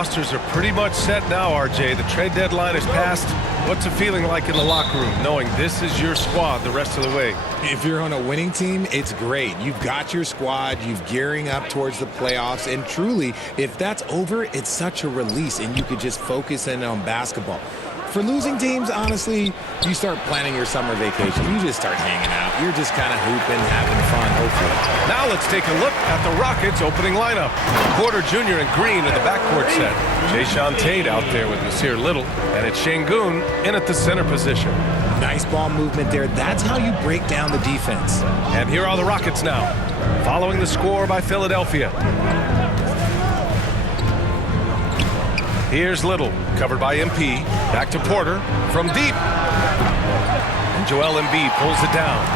rosters are pretty much set now, RJ. The trade deadline is passed. What's it feeling like in the locker room, knowing this is your squad the rest of the way? If you're on a winning team, it's great. You've got your squad, you're gearing up towards the playoffs, and truly, if that's over, it's such a release, and you could just focus in on basketball. For losing teams, honestly, you start planning your summer vacation. You just start hanging out. You're just kind of hooping, having fun, hopefully. Now let's take a look at the Rockets' opening lineup. Porter Jr. and Green in the backcourt set. Jayshawn Tate out there with Nasir Little. And it's Şengün in at the center position. Nice ball movement there. That's how you break down the defense. And here are the Rockets now, following the score by Philadelphia. Here's Little, covered by MP. Back to Porter from deep. And Joel Embiid pulls it down.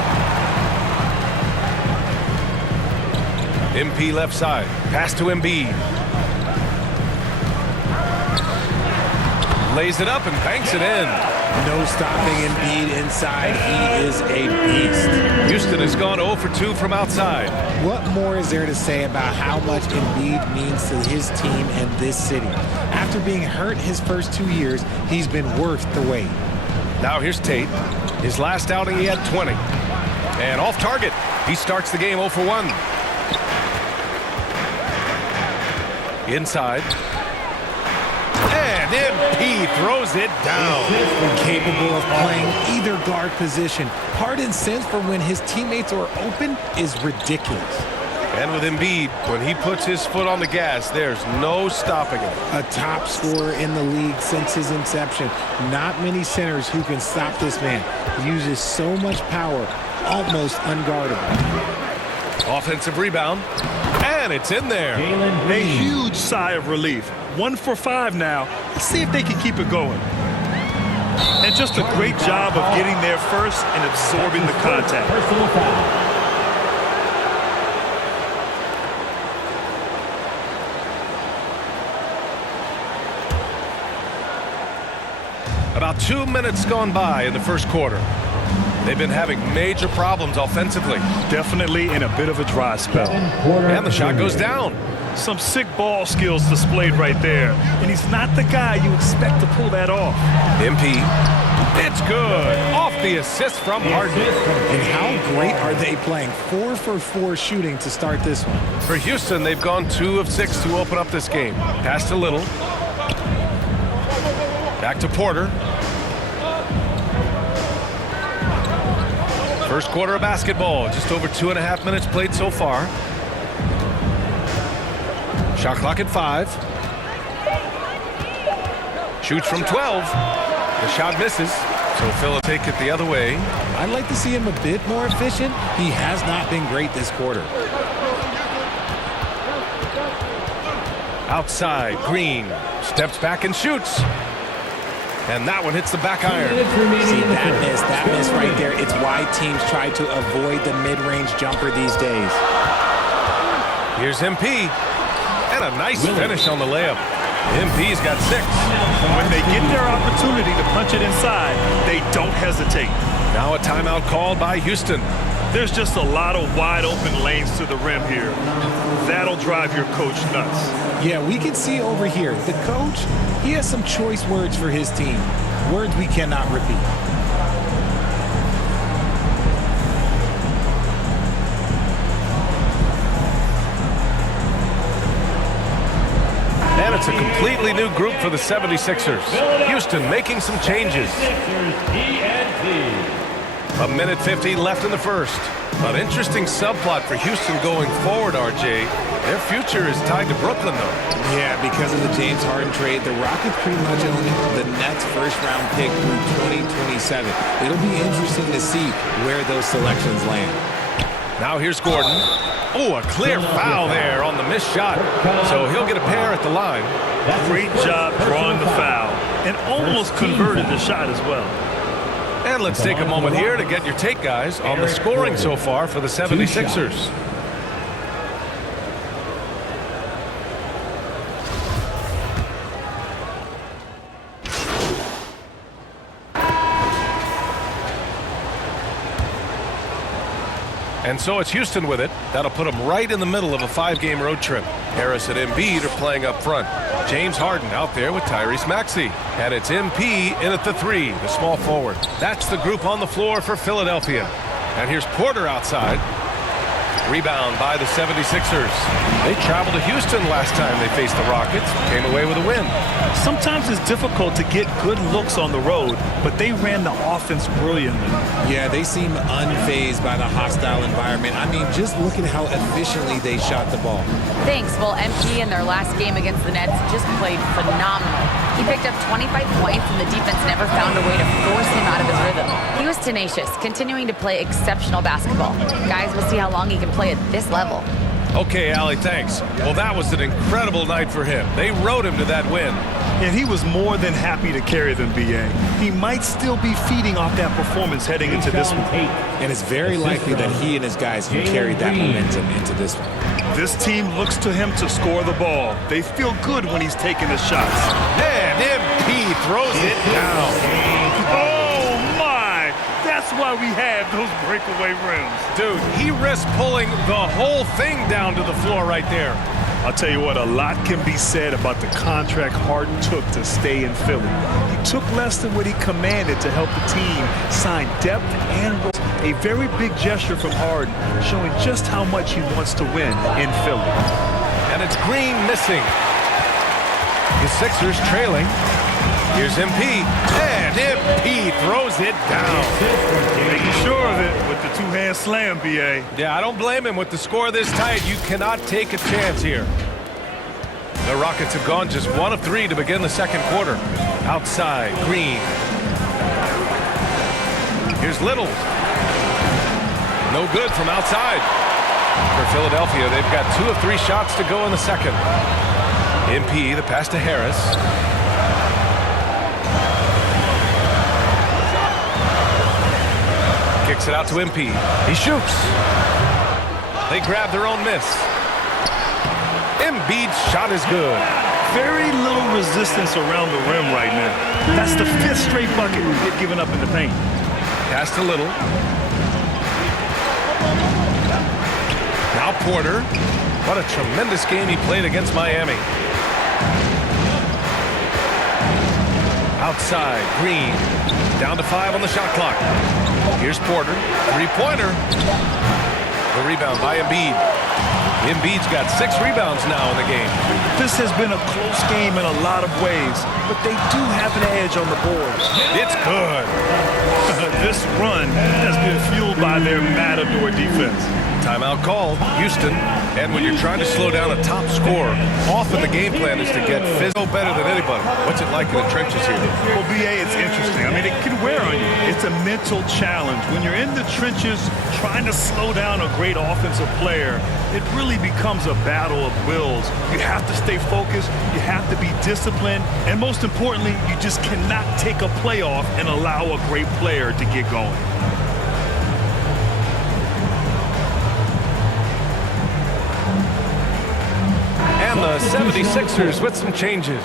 MP left side. Pass to Embiid. Lays it up and banks it in. No stopping Embiid inside. He is a beast. Houston has gone 0 for 2 from outside. What more is there to say about how much Embiid means to his team and this city? After being hurt his first 2 years, he's been worth the wait. Now here's Tate. His last outing, he had 20. And off target. He starts the game 0 for 1. Inside. And MP throws it down. Capable of playing either guard position. Heart and sense for when his teammates are open is ridiculous. And with Embiid, when he puts his foot on the gas, there's no stopping him. A top scorer in the league since his inception. Not many centers who can stop this man. He uses so much power, almost unguardable. Offensive rebound. And it's in there. A huge sigh of relief. 1 for 5 now. Let's see if they can keep it going. And just a great job of getting there first and absorbing the contact. About 2 minutes gone by in the first quarter. They've been having major problems offensively. Definitely in a bit of a dry spell. And the shot goes down. Some sick ball skills displayed right there. And he's not the guy you expect to pull that off. MP. It's good. Off the assist from Harden. And how great are they playing? 4 for 4 shooting to start this one. For Houston, they've gone 2 of 6 to open up this game. Pass to Little. Back to Porter. First quarter of basketball. Just over 2.5 minutes played so far. Shot clock at 5. Shoots from 12. The shot misses. So Phil will take it the other way. I'd like to see him a bit more efficient. He has not been great this quarter. Outside, Green steps back and shoots. And that one hits the back iron. See, that miss right there. It's why teams try to avoid the mid-range jumper these days. Here's MP. And a nice finish on the layup. MP's got 6. When they get their opportunity to punch it inside, they don't hesitate. Now a timeout called by Houston. There's just a lot of wide open lanes to the rim here. That'll drive your coach nuts. Yeah, we can see over here, the coach, he has some choice words for his team. Words we cannot repeat. And it's a completely new group for the 76ers. Houston making some changes. A minute 50 left in the first. An interesting subplot for Houston going forward, RJ. Their future is tied to Brooklyn, though. Yeah, because of the James Harden trade, the Rockets pretty much own the Nets' first-round pick through 2027. It'll be interesting to see where those selections land. Now here's Gordon. Oh, a clear foul there on the missed shot. So he'll get a pair at the line. Great job drawing the foul and almost converted the shot as well. And let's take a moment here to get your take, guys, on the scoring so far for the 76ers. And so it's Houston with it. That'll put them right in the middle of a 5-game road trip. Harris and Embiid are playing up front. James Harden out there with Tyrese Maxey. And it's MP in at the 3, the small forward. That's the group on the floor for Philadelphia. And here's Porter outside. Rebound by the 76ers. They traveled to Houston last time they faced the Rockets. Came away with a win. Sometimes it's difficult to get good looks on the road, but they ran the offense brilliantly. Yeah, they seem unfazed by the hostile environment. I mean, just look at how efficiently they shot the ball. Thanks. Well, MP in their last game against the Nets just played phenomenal. He picked up 25 points, and the defense never found a way to force him out of his rhythm. He was tenacious, continuing to play exceptional basketball. Guys, we'll see how long he can play at this level. Okay, Allie, thanks. Well, that was an incredible night for him. They rode him to that win. And he was more than happy to carry them, B.A. He might still be feeding off that performance heading into this one. And it's very likely that he and his guys can carry that momentum into this one. This team looks to him to score the ball. They feel good when he's taking the shots. And MP throws it down. Oh, my! That's why we have those breakaway rims. Dude, he risked pulling the whole thing down to the floor right there. I'll tell you what, a lot can be said about the contract Harden took to stay in Philly. He took less than what he commanded to help the team sign depth and roles. A very big gesture from Harden, showing just how much he wants to win in Philly. And it's Green missing. The Sixers trailing. Here's MP. And MP throws it down. Making sure of it with the two-hand slam, B.A. Yeah, I don't blame him. With the score this tight, you cannot take a chance here. The Rockets have gone just 1 of 3 to begin the second quarter. Outside, Green. Here's Little. No good from outside. For Philadelphia, they've got 2 of 3 shots to go in the second. MP, the pass to Harris. Kicks it out to MP. He shoots. They grab their own miss. Embiid's shot is good. Very little resistance around the rim right now. That's the 5th straight bucket they've given up in the paint. Pass to Little. Now Porter. What a tremendous game he played against Miami. Outside, Green. Down to 5 on the shot clock. Here's Porter. 3-pointer. The rebound by Embiid. Embiid's got 6 rebounds now in the game. This has been a close game in a lot of ways, but they do have an edge on the boards. It's good. This run has been fueled by their matador defense. Timeout called, Houston. And when you're trying to slow down a top scorer, often the game plan is to get physical better than anybody. What's it like in the trenches here? Well, B.A., it's interesting. I mean, it can wear on you. It's a mental challenge. When you're in the trenches trying to slow down a great offensive player, it really becomes a battle of wills. You have to stay focused. You have to be disciplined. And most importantly, you just cannot take a playoff and allow a great player to get going. And the 76ers with some changes.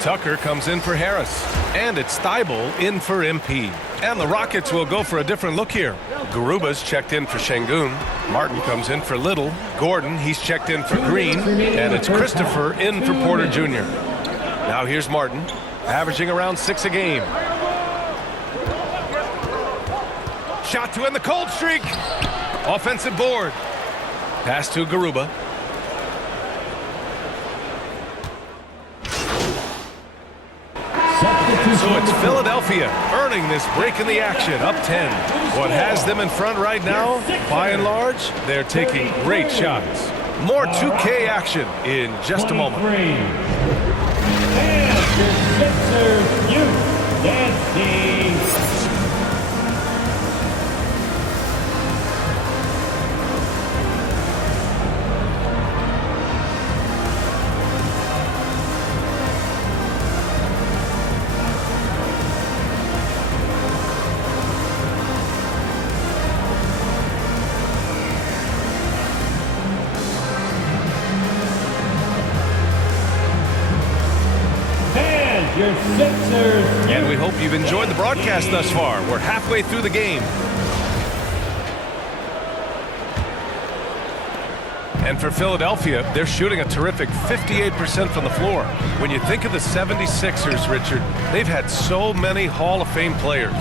Tucker comes in for Harris. And it's Thibault in for MP. And the Rockets will go for a different look here. Garuba's checked in for Şengün. Martin comes in for Little. Gordon, he's checked in for Green. And it's Christopher in for Porter Jr. Now here's Martin, averaging around 6 a game. Shot to end the cold streak. Offensive board. Pass to Garuba. So it's Philadelphia earning this break in the action, up 10. What has them in front right now, by and large, they're taking great shots. More 2K action in just a moment. And your Sixers youth dance. Your Sixers. And we hope you've enjoyed the broadcast thus far. We're halfway through the game. And for Philadelphia, they're shooting a terrific 58% from the floor. When you think of the 76ers, Richard, they've had so many Hall of Fame players.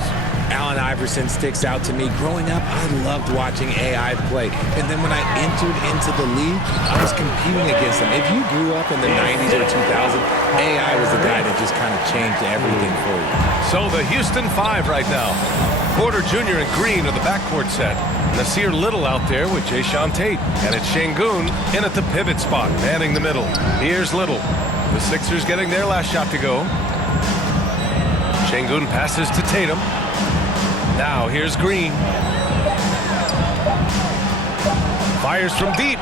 Allen Iverson sticks out to me. Growing up, I loved watching AI play. And then when I entered into the league, I was competing against him. If you grew up in the 90s or 2000s, AI was the guy that just kind of changed everything for you. So the Houston Five right now. Porter Jr. and Green are the backcourt set. Nasir Little out there with Jayshawn Tate. And it's Şengün in at the pivot spot, manning the middle. Here's Little. The Sixers getting their last shot to go. Şengün passes to Tatum. Now here's Green. Fires from deep.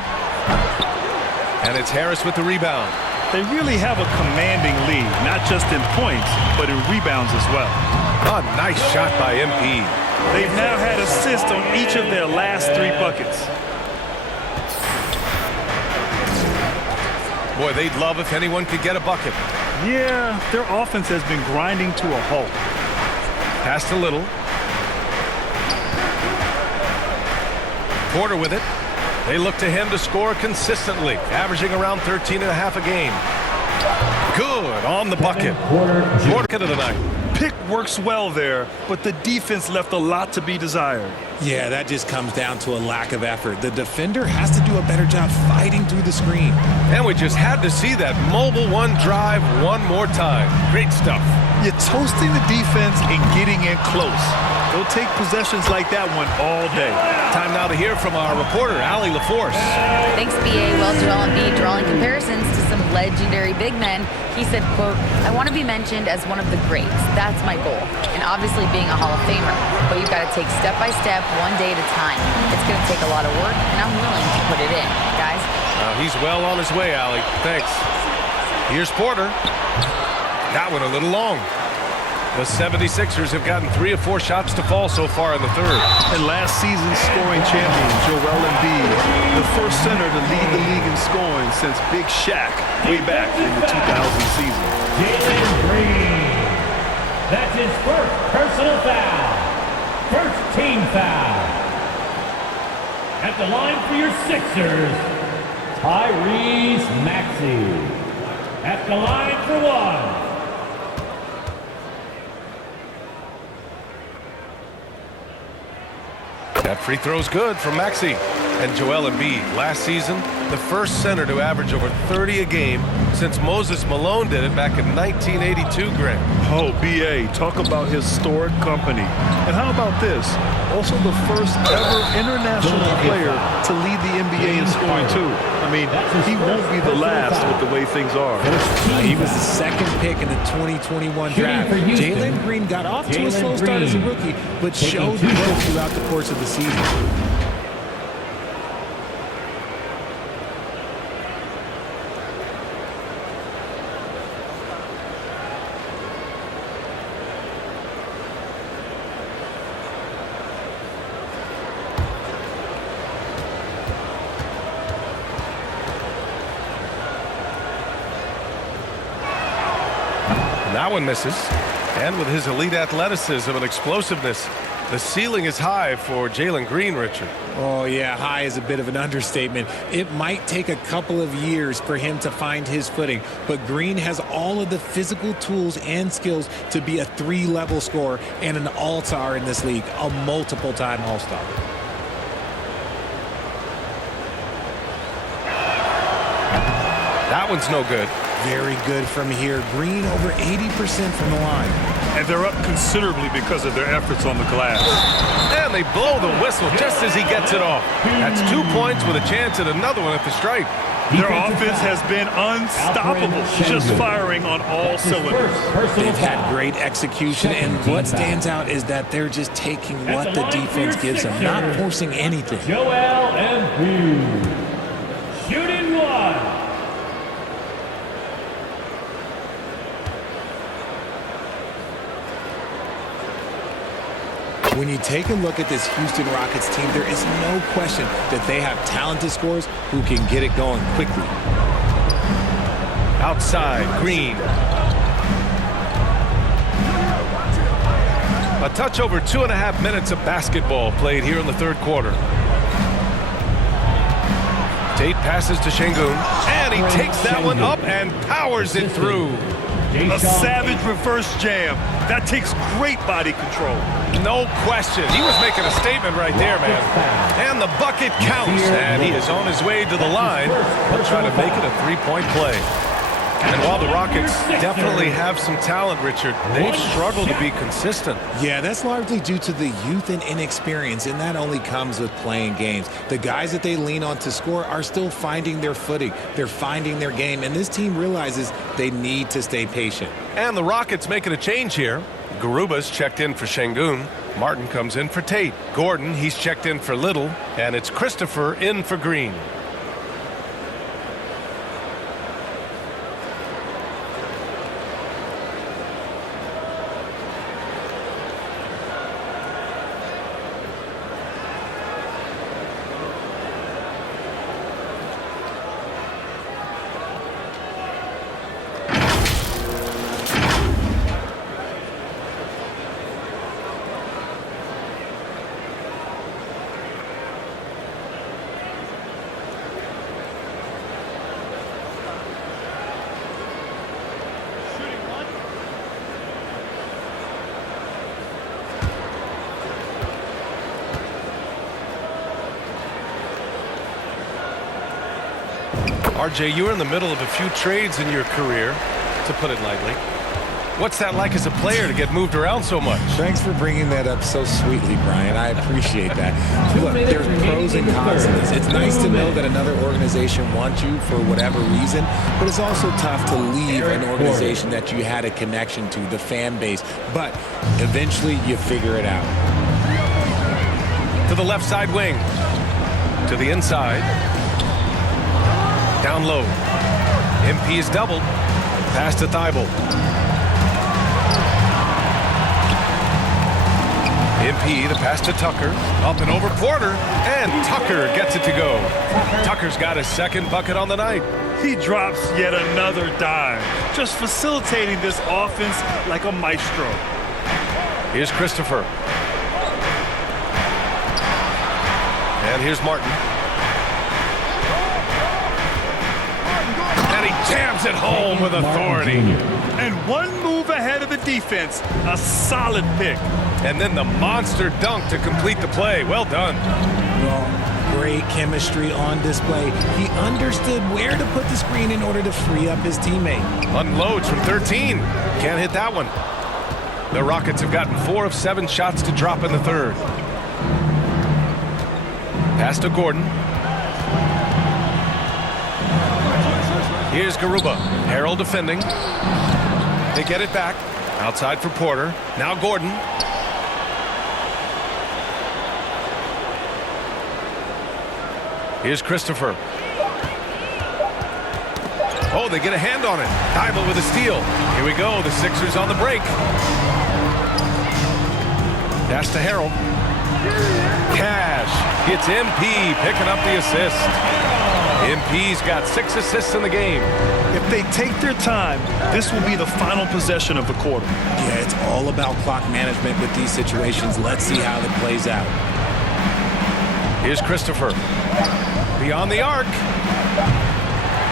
And it's Harris with the rebound. They really have a commanding lead, not just in points, but in rebounds as well. A nice shot by MP. They've now had assists on each of their last 3 buckets. Boy, they'd love if anyone could get a bucket. Yeah, their offense has been grinding to a halt. Pass to Little. Porter with it. They look to him to score consistently, averaging around 13 and a half a game. Good on the bucket. Porter of the night. Pick works well there, but the defense left a lot to be desired. Yeah, that just comes down to a lack of effort. The defender has to do a better job fighting through the screen. And we just had to see that mobile one drive one more time. Great stuff. You're toasting the defense and getting in close. They'll take possessions like that one all day. Time now to hear from our reporter, Allie LaForce. Thanks, BA. Well, Joel Embiid drawing comparisons to some legendary big men. He said, quote, "I want to be mentioned as one of the greats. That's my goal. And obviously being a Hall of Famer. But you've got to take step by step, one day at a time. It's going to take a lot of work, and I'm willing to put it in, guys." He's well on his way, Allie. Thanks. Here's Porter. That one a little long. The 76ers have gotten 3 of 4 shots to fall so far in the third. And last season's scoring champion, Joel Embiid, the first center to lead the league in scoring since Big Shaq way back in the 2000 season. Jalen Green. That's his first personal foul. First team foul. At the line for your Sixers, Tyrese Maxey. At the line for 1. That free throw's good from Maxey. And Joel Embiid, last season, the first center to average over 30 a game since Moses Malone did it back in 1982, Greg. Oh, BA, talk about historic company. And how about this? Also the first ever international player to lead the NBA in scoring, too. I mean, he won't be the last with the way things are. He was the second pick in the 2021 draft. Jalen Green got off to a slow start as a rookie, but showed growth throughout the course of the season. That one misses. And with his elite athleticism and explosiveness, the ceiling is high for Jalen Green, Richard. Oh, yeah, high is a bit of an understatement. It might take a couple of years for him to find his footing, but Green has all of the physical tools and skills to be a 3-level scorer and an all-star in this league, a multiple-time All-Star. That one's no good. Very good from here. Green over 80% from the line. And they're up considerably because of their efforts on the glass. And they blow the whistle just as he gets it off. That's 2 points with a chance at another one at the stripe. Their offense has been unstoppable, just firing on all cylinders. They've had great execution, and what stands out is that they're just taking what the defense gives them, not forcing anything. Joel Embiid. Shooting 1. When you take a look at this Houston Rockets team, there is no question that they have talented scorers who can get it going quickly. Outside, Green. A touch over 2.5 minutes of basketball played here in the third quarter. Tate passes to Şengün, and he takes that one up and powers it through. A savage reverse jam. That takes great body control. No question. He was making a statement right there, man. And the bucket counts, and he is on his way to the line to try to make it a three-point play. And while the Rockets definitely have some talent, Richard, they've struggled to be consistent. Yeah, that's largely due to the youth and inexperience, and that only comes with playing games. The guys that they lean on to score are still finding their footing. They're finding their game, and this team realizes they need to stay patient. And the Rockets making a change here. Garuba's checked in for Şengün. Martin comes in for Tate. Gordon, he's checked in for Little, and it's Christopher in for Green. RJ, you're in the middle of a few trades in your career, to put it lightly. What's that like as a player to get moved around so much? Thanks for bringing that up so sweetly, Brian. I appreciate that. Look, there's pros and cons to this. It's nice to know that another organization wants you for whatever reason, but it's also tough to leave an organization that you had a connection to, the fan base. But eventually you figure it out. To the left side wing. To the inside. Down low. MP is doubled. Pass to Thibault. MP, the pass to Tucker. Up and over Porter. And Tucker gets it to go. Tucker's got his second bucket on the night. He drops yet another dime, just facilitating this offense like a maestro. Here's Christopher. And here's Martin. And he jams it home with authority. And one move ahead of the defense, a solid pick. And then the monster dunk to complete the play. Well done. Well, great chemistry on display. He understood where to put the screen in order to free up his teammate. Unloads from 13. Can't hit that one. The Rockets have gotten 4 of 7 shots to drop in the third. Pass to Gordon. Here's Garuba. Harrell defending. They get it back. Outside for Porter. Now Gordon. Here's Christopher. Oh, they get a hand on it. Thibault with a steal. Here we go. The Sixers on the break. Pass to Harrell. Cash. It's MP picking up the assist. MP's got 6 assists in the game. If they take their time, this will be the final possession of the quarter. Yeah, it's all about clock management with these situations. Let's see how it plays out. Here's Christopher. Beyond the arc.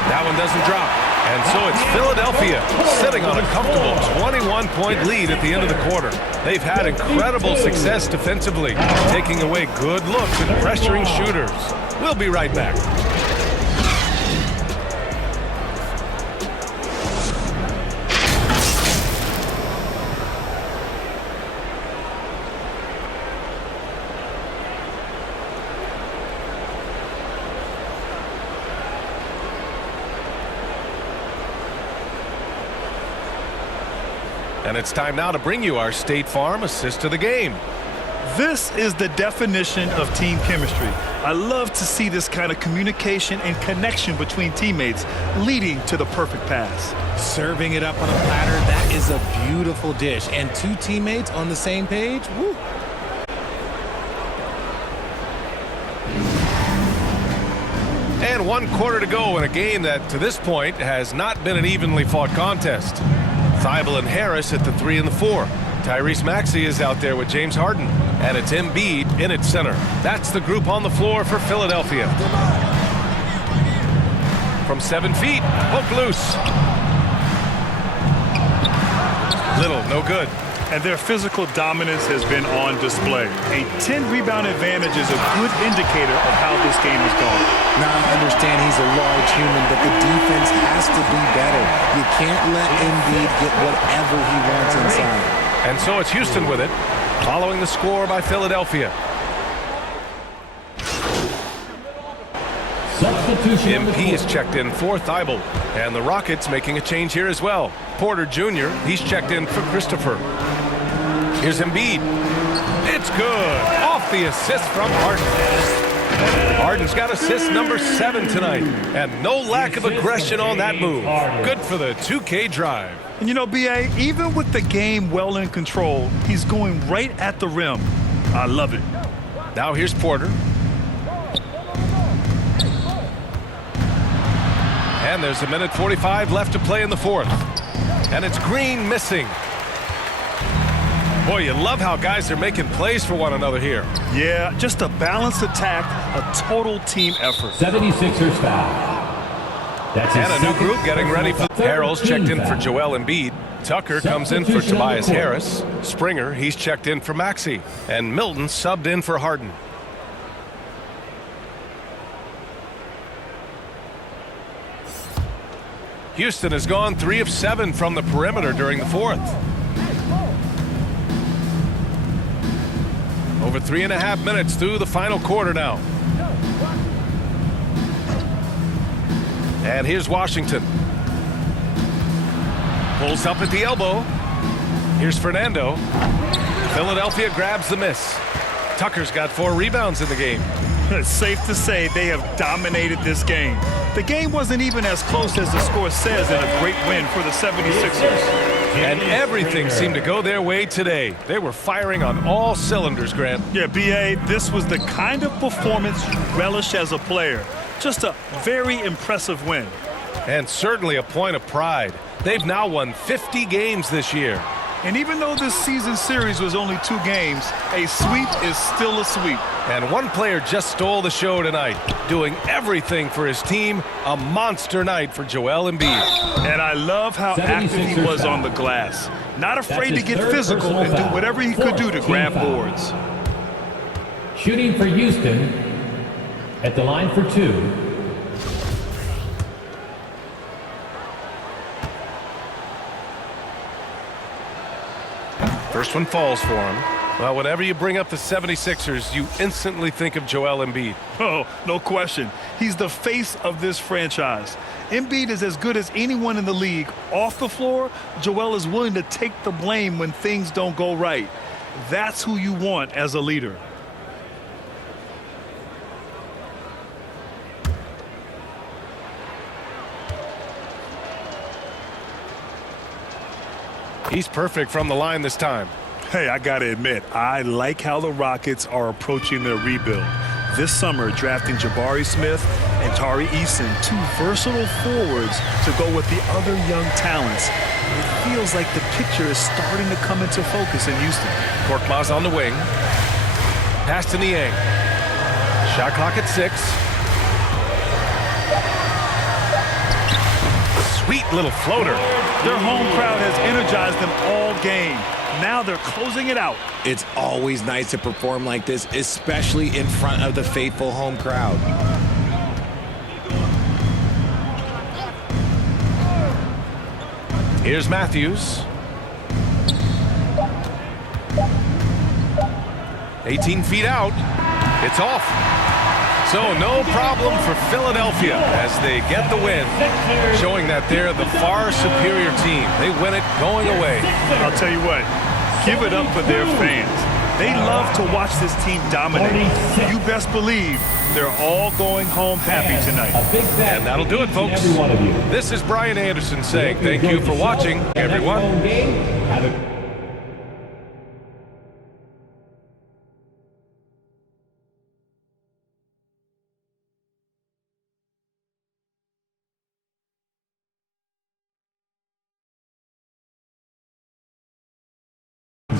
That one doesn't drop. And so it's Philadelphia sitting on a comfortable 21-point lead at the end of the quarter. They've had incredible success defensively, taking away good looks and pressuring shooters. We'll be right back. And it's time now to bring you our State Farm assist of the game. This is the definition of team chemistry. I love to see this kind of communication and connection between teammates leading to the perfect pass. Serving it up on a platter, that is a beautiful dish. And 2 teammates on the same page, woo. And 1 quarter to go in a game that, to this point, has not been an evenly fought contest. Thibault and Harris at the 3 and the 4. Tyrese Maxey is out there with James Harden. And it's Embiid in its center. That's the group on the floor for Philadelphia. from 7 feet. Poke loose. Little, no good. And their physical dominance has been on display. A 10-rebound advantage is a good indicator of how this game has gone. Now, I understand he's a large human, but the defense has to be better. You can't let Embiid get whatever he wants inside. And so it's Houston with it, following the score by Philadelphia. Substitution. MP is checked in for Thibault. And the Rockets making a change here as well. Porter Jr., he's checked in for Christopher. Here's Embiid. It's good. Off the assist from Harden. Harden's got assist number 7 tonight. And no lack of aggression on that move. Good for the 2K drive. And you know, B.A., even with the game well in control, he's going right at the rim. I love it. Now here's Porter. And there's 1:45 left to play in the fourth. And it's Green missing. Boy, you love how guys are making plays for one another here. Yeah, just a balanced attack, a total team effort. 76ers foul. That's And a new group getting ready for Harrell's checked in for Joel Embiid. Tucker comes in for Tobias Harris. Springer, he's checked in for Maxey. And Milton subbed in for Harden. Houston has gone 3 of 7 from the perimeter during the fourth. Over 3.5 minutes through the final quarter now. And here's Washington. Pulls up at the elbow. Here's Fernando. Philadelphia grabs the miss. Tucker's got 4 rebounds in the game. It's safe to say they have dominated this game. The game wasn't even as close as the score says in a great win for the 76ers. And everything seemed to go their way today. They were firing on all cylinders, Grant. Yeah, B.A., this was the kind of performance you relish as a player. Just a very impressive win. And certainly a point of pride. They've now won 50 games this year. And even though this season series was only 2 games, a sweep is still a sweep. And one player just stole the show tonight, doing everything for his team. A monster night for Joel Embiid. And I love how active he was on the glass. Not afraid to get physical and do whatever he could do to grab boards. Shooting for Houston at the line for 2. First one falls for him. Well, whenever you bring up the 76ers, you instantly think of Joel Embiid. Oh, no question. He's the face of this franchise. Embiid is as good as anyone in the league. Off the floor, Joel is willing to take the blame when things don't go right. That's who you want as a leader. He's perfect from the line this time. Hey, I gotta admit, I like how the Rockets are approaching their rebuild. This summer, drafting Jabari Smith and Tari Eason, 2 versatile forwards to go with the other young talents. It feels like the picture is starting to come into focus in Houston. Korkmaz on the wing. Pass to Niang. Shot clock at 6. Sweet little floater. Their home crowd has energized them all game. Now they're closing it out. It's always nice to perform like this, especially in front of the faithful home crowd. Here's Matthews. 18 feet out. It's off. So no problem for Philadelphia as they get the win, showing that they're the far superior team. They win it going away. I'll tell you what, give it up for their fans. They love to watch this team dominate. You best believe they're all going home happy tonight. And that'll do it, folks. This is Brian Anderson saying thank you for watching, everyone.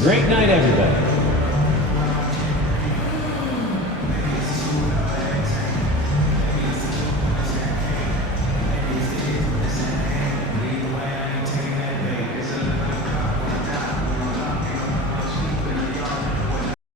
Great night, everybody.